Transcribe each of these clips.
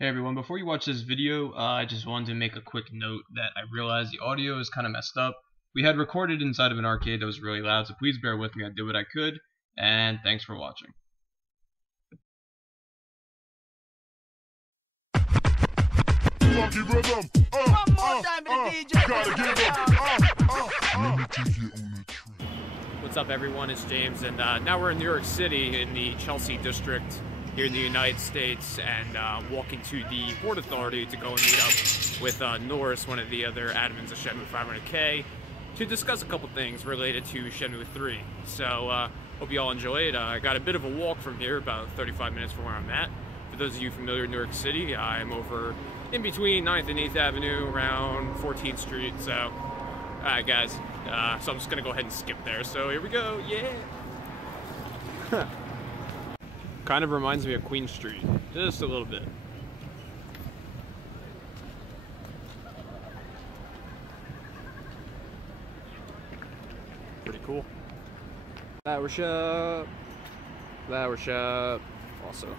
Hey everyone, before you watch this video, I just wanted to make a quick note that I realized the audio is kind of messed up. We had recorded inside of an arcade that was really loud, so please bear with me. I did what I could, and thanks for watching. Funky rhythm. One more time for the DJ. Gotta give him. What's up, everyone? It's James, and now we're in New York City in the Chelsea district here in the United States, and walking to the Port Authority to go and meet up with Norris, one of the other admins of Shenmue 500K, to discuss a couple things related to Shenmue 3. So hope you all enjoy it. I got a bit of a walk from here, about 35 minutes from where I'm at. For those of you familiar with New York City, I'm over in between 9th and 8th Avenue, around 14th Street. So, alright guys, so I'm just gonna go ahead and skip there. So here we go, yeah! Kind of reminds me of Queen Street, just a little bit. Pretty cool. Flower shop. Flower shop. Awesome.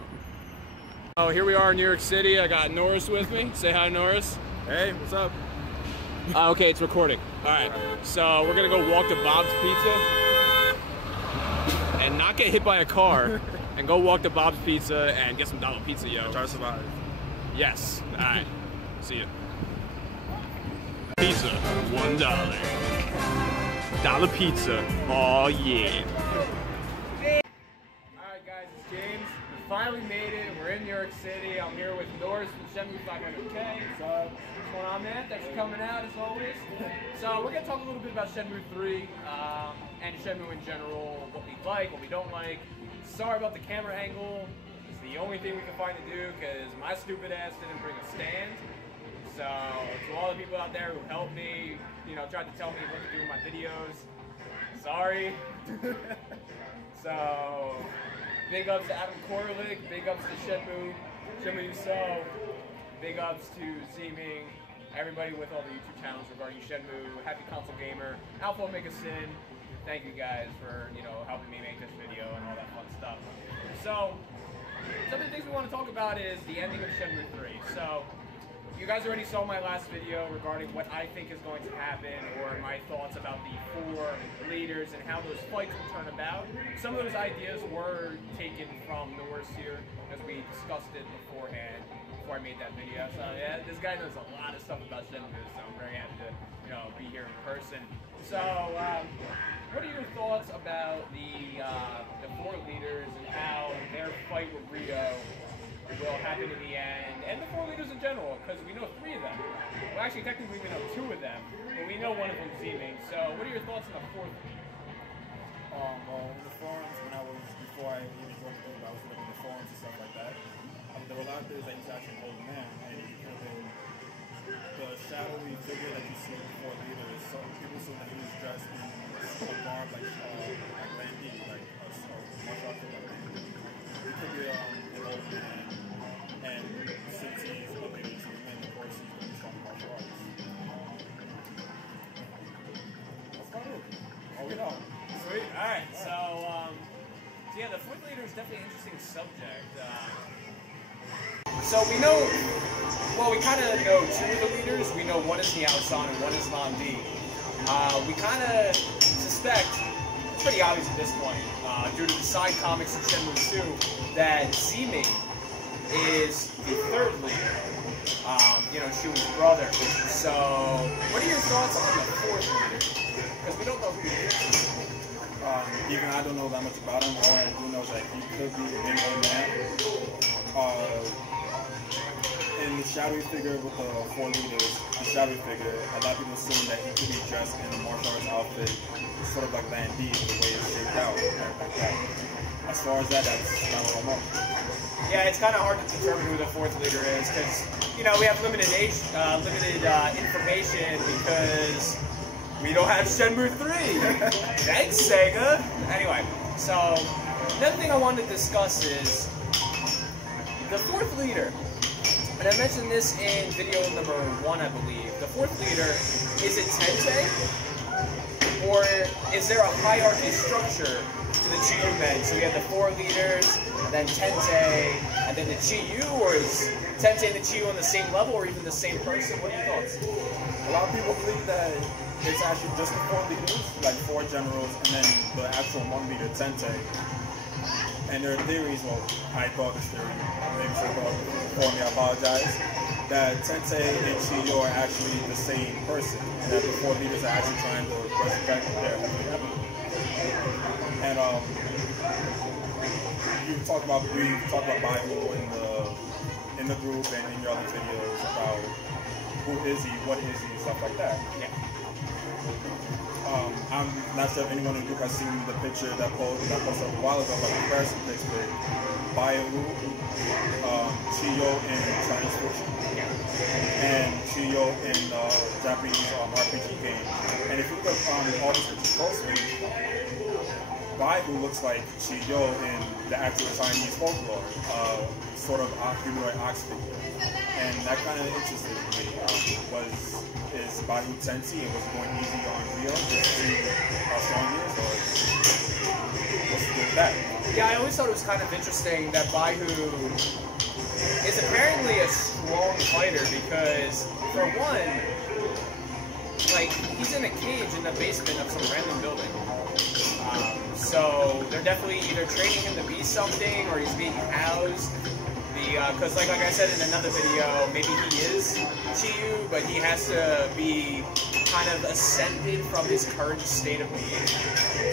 Oh, here we are in New York City. I got Norris with me. Say hi, Norris. Hey, what's up? Okay, it's recording. All right, so we're gonna go walk to Bob's Pizza and not get hit by a car, and go walk to Bob's Pizza and get some dollar pizza, yo. Try to survive. Yes. All right. See ya. Pizza, $1. Dollar pizza. Oh yeah. Alright guys, it's James. We finally made it. We're in New York City. I'm here with Norris from Shenmue 500K. So, what's going on, man? Thanks for coming out as always. So we're gonna talk a little bit about Shenmue 3 and Shenmue in general, what we like, what we don't like. Sorry about the camera angle. It's the only thing we can find to do because my stupid ass didn't bring a stand. So, to all the people out there who helped me, you know, tried to tell me what to do with my videos, sorry. So, big ups to Adam Koralik, big ups to Shenmue So, big ups to Zeeming, everybody with all the YouTube channels regarding Shenmue, Happy Console Gamer, Alpha Omega Sin. Thank you guys for, you know, helping me make this video and all that fun stuff. So, some of the things we want to talk about is the ending of Shenmue 3. So, you guys already saw my last video regarding what I think is going to happen, or my thoughts about the 4 leaders and how those fights will turn about. Some of those ideas were taken from Norris here, because we discussed it beforehand, before I made that video. So yeah, this guy knows a lot of stuff about Shenmue, so I'm very happy to, you know, be here in person. So, what are your thoughts about the 4 leaders and how their fight with Rio will happen in the end, and the 4 leaders in general, because we know 3 of them. Well, actually, technically we know 2 of them, but we know one of them's Zeeming. So, what are your thoughts on the 4th? Well, the forums, before I even joined the group, I was looking at the forums and stuff like that. There were a lot of things that he's actually an old man, and the shadowy figure that you see in the 4 leaders, so people saw that he was dressed in a garb like Landy, like a martial art figure. He could be an old man. And since he's looking into the men, of course, he's going to be strong martial arts. That's about it. Oh, we know. Sweet. Alright, so yeah, the 4th leader is definitely an interesting subject. So we know, well, we kind of know 2 of the leaders. We know one is Niao-san and one is Lan-Di. We kind of suspect, it's pretty obvious at this point, due to the side comics in Shenmue 2, that Zeeming is the 3rd leader, you know, Shui's brother. So, what are your thoughts on the 4th leader? Because we don't know who he is. Even I don't know that much about him. All I do know is that he could be a big old man. And the shadowy figure with the 4 leaders, the shadowy figure, a lot of people assume that he could be dressed in a martial arts outfit, sort of like Landy, the way it's shaped out. As far as that's not what I know. Yeah, it's kind of hard to determine who the 4th leader is, because, you know, we have limited information because we don't have Shenmue 3. Thanks, Sega. Anyway, so another thing I wanted to discuss is the 4th leader. And I mentioned this in video number 1, I believe. The 4th leader, is it Tensei? Or is there a hierarchy structure to the Chiyu men? So we have the 4 leaders, and then Tensei, and then the Chiyu, or is Tensei and the Chiyo on the same level or even the same person? What are your thoughts? A lot of people believe that it's actually just the 4 leaders, like 4 generals, and then the actual 1 leader, Tensei. And there are theories, well, I thought this theory, maybe so for me, I apologize, that Tensei and Chiyo are actually the same person, and that the 4 leaders are actually trying to resurrect their heavenly. And we've talked about Bible in the group and in your other videos about who is he, what is he, stuff like that. Yeah. I'm not sure if anyone in the group has seen the picture that posted up a while ago about comparison pics with Bio, Chiyo in Chinese fiction, and Chiyo in Japanese RPG game. And if you look all these pictures closely, Baihu looks like Chiyo in the actual Chinese folklore, sort of humanoid ox figure. And that kind of interested me. Is Baihu Tensei and was it going easy on Rio just to see how strong he is, or what's the deal with that? Yeah, I always thought it was kind of interesting that Baihu is apparently a strong fighter because, for one, like, he's in a cage in the basement of some random building. So they're definitely either training him to be something or he's being housed. Because like I said in another video, maybe he is Chiyu, but he has to be kind of ascended from his current state of being.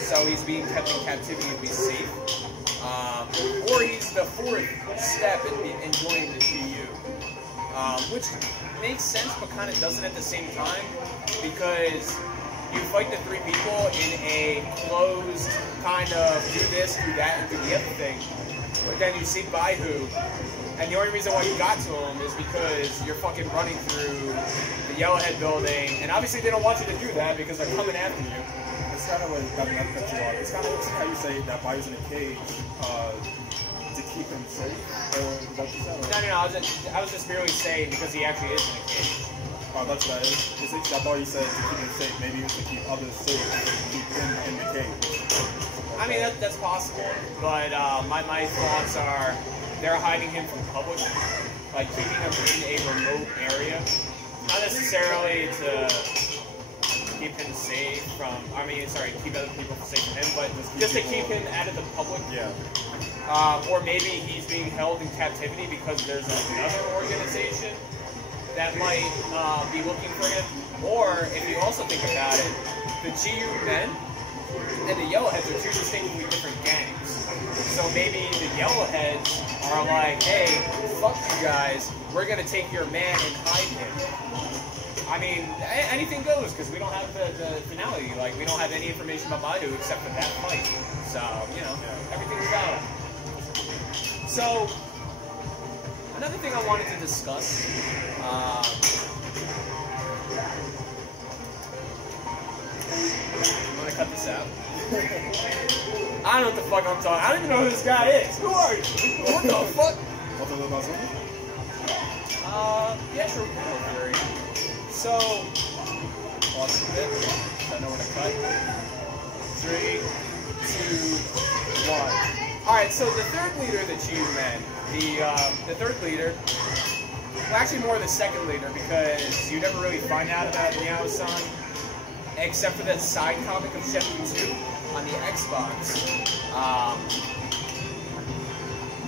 So he's being kept in captivity to be safe. Or he's the 4th step in joining the Chiyu. Which makes sense, but kind of doesn't at the same time, because you fight the 3 people in a closed kind of do this, do that, and do the other thing. But then you see Baihu, and the only reason why you got to him is because you're fucking running through the Yellowhead building, and obviously they don't want you to do that because they're coming after you. It's kind of like, not cut you off, it's kind of interesting how you say that Baihu's in a cage to keep him safe, or is that what you said? No, I was just merely saying because he actually is in a cage. Oh, that's what that is. I thought you said to keep him safe, maybe it was to keep others safe, to keep him in the cage. I mean, that's possible, but my thoughts are they're hiding him from public, like keeping him in a remote area, not necessarily to keep him safe from, keep other people safe from him, but just to keep him out of the public. Yeah. Or maybe he's being held in captivity because there's another organization that might be looking for him. Or, if you also think about it, the Chiyu men and the Yellowheads are 2 distinctly different gangs. So maybe the Yellowheads are like, hey, fuck you guys, we're gonna take your man and hide him. I mean, anything goes, because we don't have the finality, like, we don't have any information about Baihu except for that fight. So, you know, everything's valid. So, another thing I wanted to discuss, I'm gonna cut this out. I don't know what the fuck I'm talking. I don't even know who this guy is. Who are you? What the fuck? Want to know about something? Yeah, sure. So, pause a bit. I know where to cut. 3, 2, 1. Alright, so the 3rd leader that you met, the 3rd leader, well, actually more the 2nd leader, because you never really find out about Miao-san, except for that side comic of Shenmue 2 on the Xbox.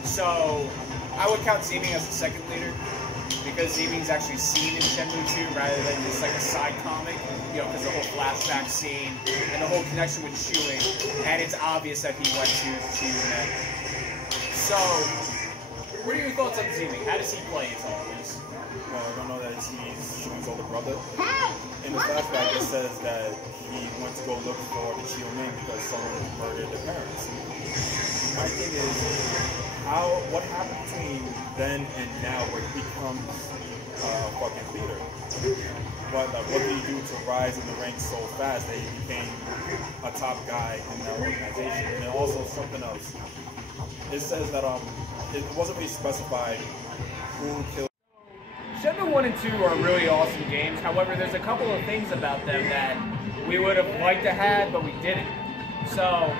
So, I would count Zeeming as the 2nd leader, because Zeeming's actually seen in Shenmue 2 rather than just like a side comic, you know, because the whole flashback scene and the whole connection with Shuing, and it's obvious that he went to the Chiyu. So, what are your thoughts on Zeeming? How does he play his all this? Well, I don't know that he's Shuing's older brother. In the flashback, it says that he went to go look for the Chiyu men because someone murdered their parents. My thing is, what happened between then and now where he becomes a fucking leader? What did he do to rise in the ranks so fast that he became a top guy in that organization? And then also something else. It says that it wasn't really specified who killed. Shenmue 1 and 2 are really awesome games. However, there's a couple of things about them that we would have liked to have, but we didn't. So,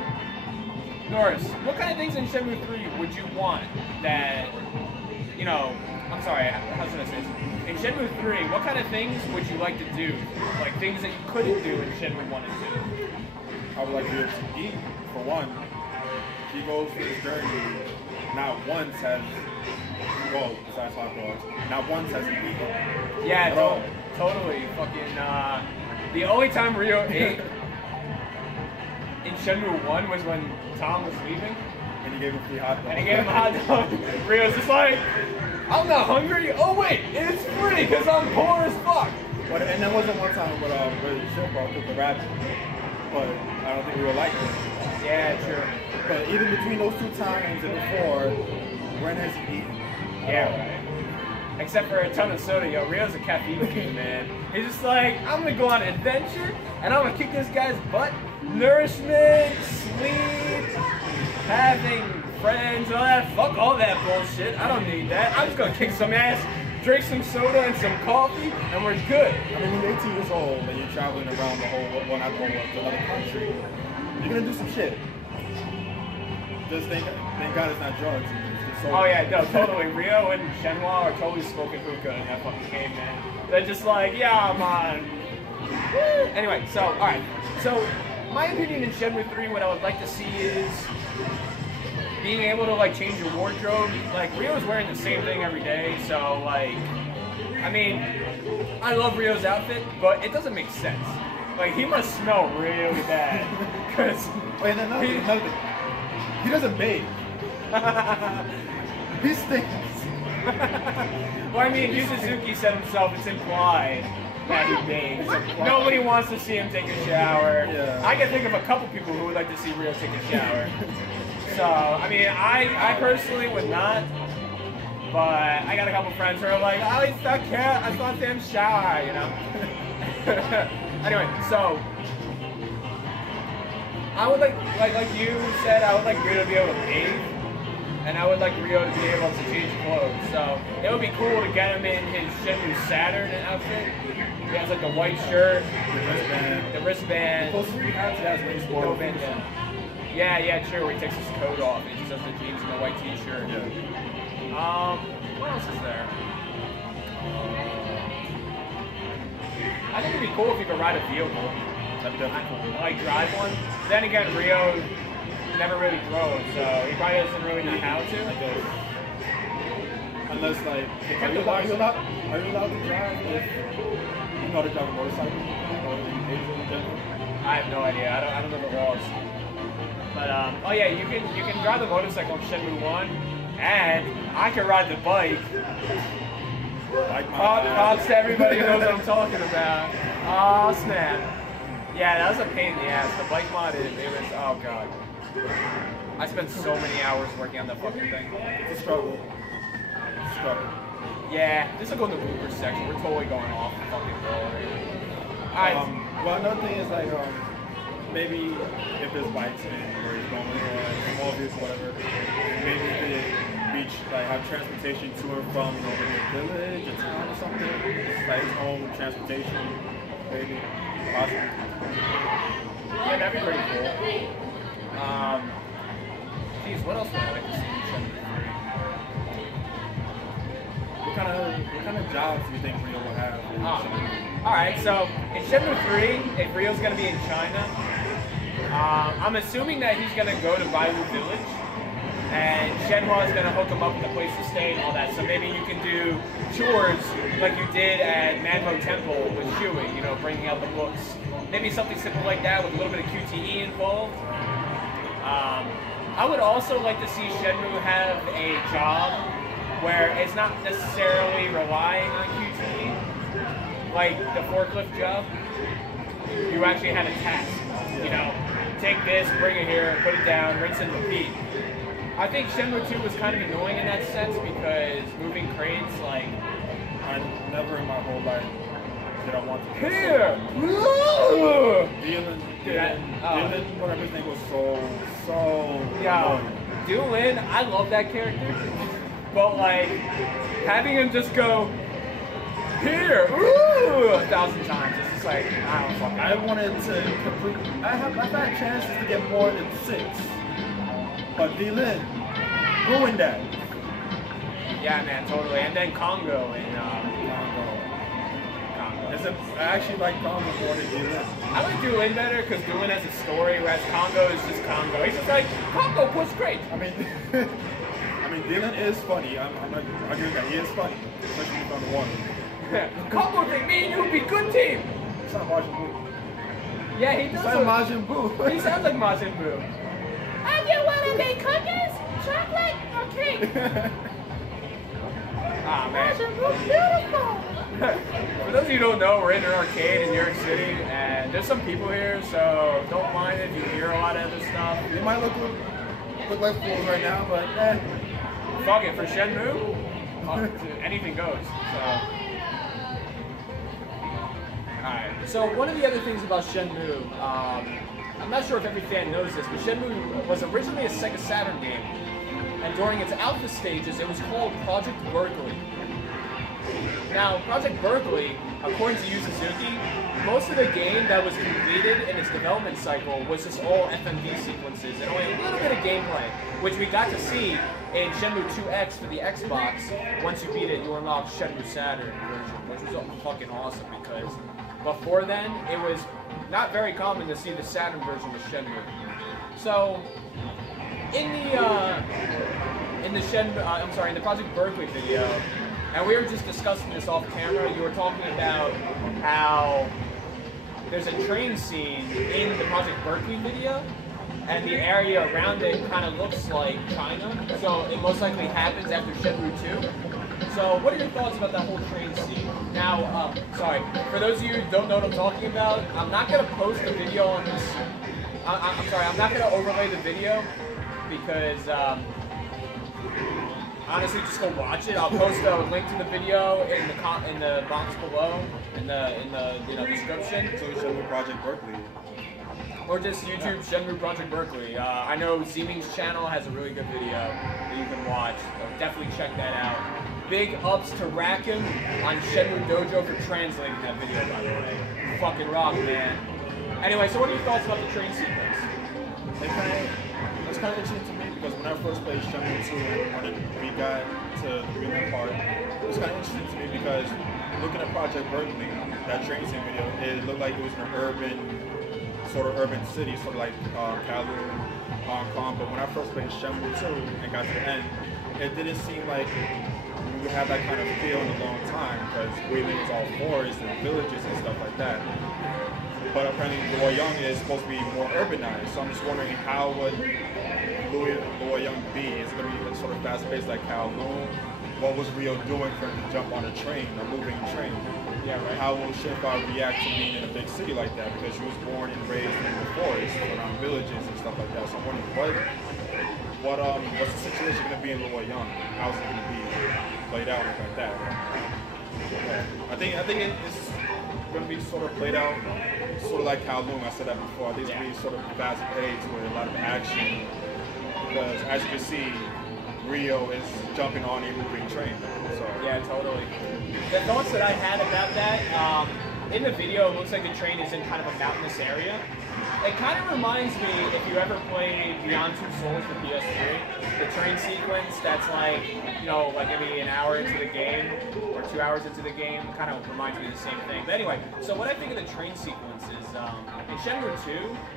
Norris, what kind of things in Shenmue 3 would you want that, you know, I'm sorry, how should I say this? In Shenmue 3, what kind of things would you like to do? Like things that you couldn't do in Shenmue 1 and 2? I would like to be able to eat, for one. She goes through this journey, not once has, well, besides hot dogs, not once has he eaten. Yeah, at all. totally. Fucking, the only time Ryo ate in Shenmue 1 was when Tom was leaving. And he gave him 3 hot dogs. And he gave him a hot dog. Ryo's just like, I'm not hungry. Oh wait, it's free because I'm poor as fuck. But, and that wasn't one time with Shimbo took the rabbit. But I don't think we were like this. Yeah, true. But even between those 2 times and before, when has he eaten? Yeah, right. Except for a ton of soda, yo. Ryo's a caffeine king, man. He's just like, I'm gonna go on an adventure and I'm gonna kick this guy's butt. Nourishment, sleep, having friends, all that. Fuck all that bullshit. I don't need that. I'm just gonna kick some ass, drink some soda and some coffee, and we're good. I mean, when you're 18 years old and you're traveling around the whole, well, not the whole world, to another country, you're gonna do some shit. Just thank God it's not drugs. It's just soda. Oh yeah, no, totally. Ryo and Shenmue are totally smoking hookah in that fucking game, man. They're just like, yeah, man. Anyway, so, alright. So, my opinion in Shenmue 3, what I would like to see is being able to, like, change your wardrobe. Like, Ryo's wearing the same thing every day, so, like, I mean, I love Ryo's outfit, but it doesn't make sense. Like, he must smell really bad. Because Wait, no, he doesn't bathe. He stinks. Well, I mean, Yu Suzuki said himself, it's implied that he bathes. Nobody wants to see him take a shower. Yeah. I can think of a couple people who would like to see Ryo take a shower. So, I mean, I personally would not, but I got a couple friends who are like, oh, he's so cute, I just want him to shower, you know? Anyway, so, I would like you said, I would like Ryo to be able to bathe. And I would like Ryo to be able to change clothes. So it would be cool to get him in his Shenmue Saturn outfit. He has like the white shirt, the wristband, no bandana. Yeah, true. Where he takes his coat off and he just has the jeans and the white t-shirt. Yeah. What else is there? I think it'd be cool if you could ride a vehicle. That'd be definitely cool. Like drive one. Then again, Ryo never really drove, so he probably doesn't really know how to. I guess. Unless, like, are you allowed to drive if you know how to drive a motorcycle? Or in Asia in general? I have no idea. I don't know the laws. But oh yeah, you can drive the motorcycle in Shenmue 1, and I can ride the bike. Like Props to everybody who knows what I'm talking about. Oh snap! Yeah, that was a pain in the ass. The bike mod, it was, oh god. I spent so many hours working on that fucking thing. It's a struggle. It's a struggle. Yeah, this will go in the bloopers section. We're totally going off the fucking wall right now. Well, another thing is like, maybe if there's bikes in where he's going, or small vehicles, whatever, maybe he could reach, like, have transportation to and from, you know, maybe a village, a town or something, like his own transportation, maybe, possibly. Yeah, that'd be pretty cool. Geez, what else would I like to see in Shenmue 3? What kind of jobs do you think Ryo will have? Alright, so in Shenmue 3, if Ryo's gonna be in China, I'm assuming that he's gonna go to Bailu Village, and Shenhua is gonna hook him up with a place to stay and all that. So maybe you can do chores like you did at Manmo Temple with Shui, you know, bringing out the books. Maybe something simple like that with a little bit of QTE involved. I would also like to see Shenmue have a job where it's not necessarily relying on QTE, like the forklift job. You actually had a task, you know, take this, bring it here, put it down, rinse and repeat. I think Shenmue 2 was kind of annoying in that sense because moving crates, like, I never in my whole life did I want to. Here! Dylan, whatever his name was, so Yeah, annoying. Dylan, I love that character, but like, having him just go, here, 1,000 times, it's just like, I don't fucking know. I wanted to complete, I've had chances to get more than 6, but Dylan ruined that. Yeah, man, totally. And then Congo and Congo. Congo. I actually like Congo more than Dylan. I like Doolin better because Doolin has a story, whereas Congo is just Congo. He's just like, Congo was great. I mean, Dylan is funny. I'm not arguing that he is funny, especially from the water. Congo think me and you would be good team. It's not Majin Buu. Yeah, he does. It's like Majin Buu. He sounds like Majin Buu. And you want to make cookies, chocolate, or cake? Ah, man. Majin Buu, beautiful. For those of you who don't know, we're in an arcade in New York City, and there's some people here, so don't mind if you hear a lot of other stuff. They might look like fools right now, but Fuck it, for Shenmue, anything goes. Alright. So one of the other things about Shenmue, I'm not sure if every fan knows this, but Shenmue was originally a Sega Saturn game, and during its alpha stages, it was called Project Berkley. Now, Project Berkley, according to Yu Suzuki, most of the game that was completed in its development cycle was just all FMV sequences and only a little bit of gameplay, which we got to see in Shenmue 2X for the Xbox. Once you beat it, you unlock Shenmue Saturn version, which was fucking awesome because before then, it was not very common to see the Saturn version of Shenmue. So, in the Project Berkley video, and we were just discussing this off camera, you were talking about how there's a train scene in the Project Berkley video, and the area around it kind of looks like China, so it most likely happens after Shenmue 2. So what are your thoughts about that whole train scene? Now, sorry, for those of you who don't know what I'm talking about, I'm not going to post the video on this, I'm sorry, I'm not going to overlay the video, because, honestly, just go watch it. I'll post a link to the video in the box below, in the description. So Shenmue Project Berkley. Or just YouTube Shenmue Project Berkley. I know Zeeming's channel has a really good video that you can watch. So definitely check that out. Big ups to Rackham on Shenmue Dojo for translating that video, by the way. Fucking rock, man. Anyway, so what are your thoughts about the train sequence? It's kind of interesting to me because when I first played Shenmue 2 and we got to the Reiner part, it was kind of interesting to me because looking at Project Berkley, that train scene video, it looked like it was an urban city, sort of like Kowloon, Hong Kong. But when I first played Shenmue 2 and got to the end, it didn't seem like we would have that kind of feel in a long time because Wayland was all forests and villages and stuff like that. But apparently Luoyang is supposed to be more urbanized, so I'm just wondering how would Luoyang be? Is it going to be sort of fast-paced like Kowloon? What was Ryo doing for him to jump on a train, a moving train? Yeah, right. How will Shenfa react to being in a big city like that? Because she was born and raised in the forest, around villages and stuff like that. So I'm wondering what's the situation going to be in Luoyang? How's it going to be played out like that? Okay. I think it's going to be sort of played out, sort of like Kowloon. I said that before. I think it's going to be sort of fast-paced with a lot of action. Because as you can see, Ryo is jumping on a moving train. So yeah, totally. The thoughts that I had about that, in the video, it looks like the train is in kind of a mountainous area. It kind of reminds me, if you ever played Beyond Two Souls for PS3, the train sequence that's like, like maybe an hour into the game, or 2 hours into the game, kind of reminds me of the same thing. But anyway, so what I think of the train sequence is, in Shenmue 2,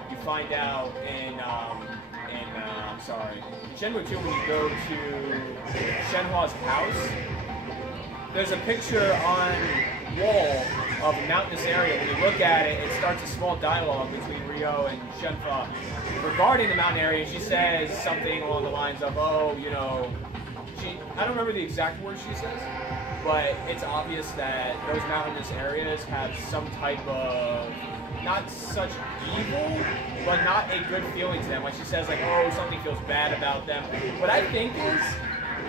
you find out in Shenmue 2 when you go to Shenhua's house, there's a picture on wall of a mountainous area. When you look at it, it starts a small dialogue between Ryo and Shenfa regarding the mountain area. She says something along the lines of, I don't remember the exact words she says, but it's obvious that those mountainous areas have some type of, not such evil, but not a good feeling to them. Like she says, like, something feels bad about them. What I think is,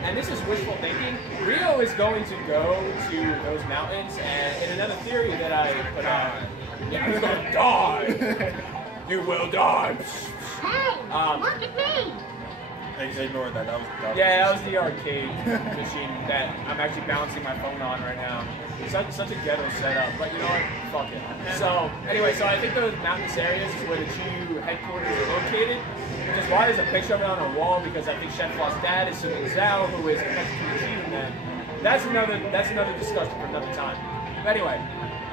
and this is wishful thinking, Ryo is going to go to those mountains, and in another theory that I put out, he's going to die. You will die. Hey, look at me. Ignore that. That was Yeah, that was the arcade machine that I'm actually bouncing my phone on right now. Such a ghetto setup, but you know what? Fuck it. So, anyway, so I think those mountainous areas is where the GU headquarters are located. Which is why there's a picture of it on a wall, because I think Shenhua's dad is Sun Zhao, who is connected to the GU man. That's another discussion for another time. But anyway,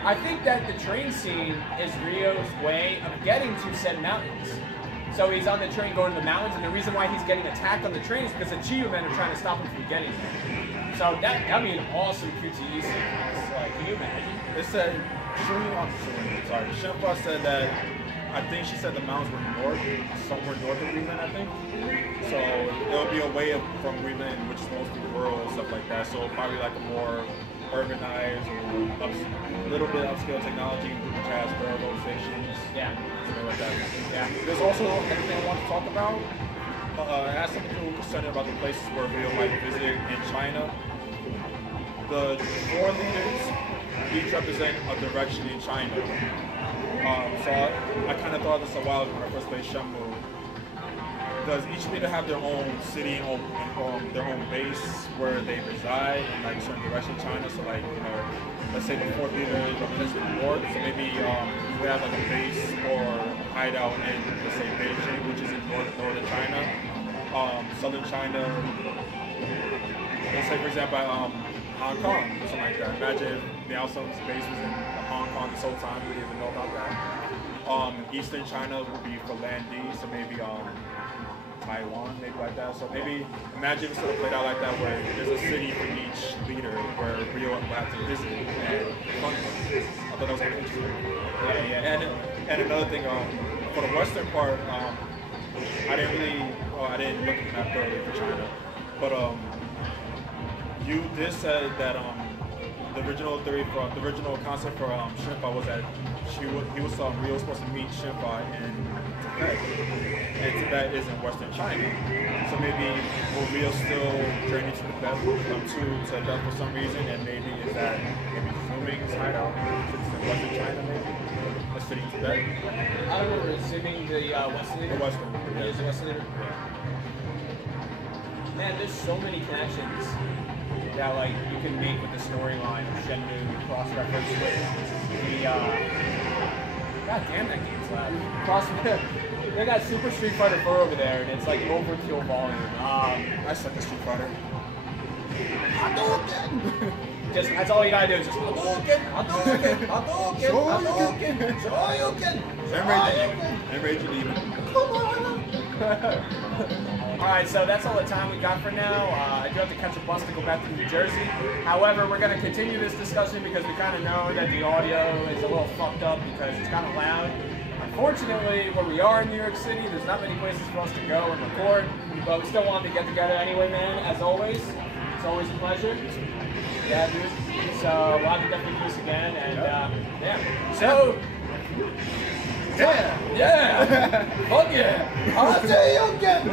I think that the train scene is Ryo's way of getting to said mountains. So he's on the train going to the mountains, and the reason why he's getting attacked on the train is because the GU men are trying to stop him from getting there. So that'd be an awesome QTE scene. Like, can you imagine? It said, sorry, Shenhua said that, I think she said the mountains were north, somewhere north of Greenland, I think. So it'll be a way from Greenland, which is mostly rural and stuff like that. So probably like a more urbanized or a little bit upscale technology, which has railroad stations. Yeah. Something like that. Yeah. There's also anything I want to talk about. I asked some people concerning about the places where we might visit in China. The 4 leaders each represent a direction in China. So I kind of thought this a while ago when I first played Shenmue. Does each leader have their own city, their own base where they reside in like a certain direction in China? So like, you know, let's say the 4th leader represents the north, so maybe we have like a base or hideout in, let's say, Beijing, which is in northern China. Southern China, let's say for example, Hong Kong, something like that. Imagine if the Alstom's base was in Hong Kong this whole time, we didn't even know about that. Eastern China would be for Land D, so maybe Taiwan, maybe like that. So maybe imagine if it sort of played out like that, where there's a city for each leader where Ryo will have to visit and fun. I thought that was kind of interesting. Yeah. And another thing, for the western part, I didn't look at the map thoroughly for China, but you did say that the original concept for Shenhua was that Ryo was supposed to meet Shenhua in Tibet, and Tibet is in Western China. So maybe will Ryo still journey to Tibet for some reason, and maybe is that maybe Zooming's hideout since it's in Western China, maybe a city in Tibet. I remember Zooming the West leader. The Western. Yeah. He is the West leader. Man, there's so many connections that like you can make with the storyline of Shenmue, cross-reference with the God damn, that game's loud. They got Super Street Fighter 4 over there, and it's like overkill volume. I suck at Street Fighter. Hadouken! Just that's all you gotta do is just Hadouken, Hadouken, Hadouken, Hadouken, Shoryuken. And Raging Demon. Come on! Alright, so that's all the time we got for now. I do have to catch a bus to go back to New Jersey. However, we're going to continue this discussion because we kind of know that the audio is a little fucked up because it's kind of loud. Unfortunately, where we are in New York City, there's not many places for us to go and record, but we still wanted to get together anyway, man, as always. It's always a pleasure. Yeah, dude. So, we'll have to definitely do this again, and yeah. So... Yeah! Fuck yeah! I'll see you again!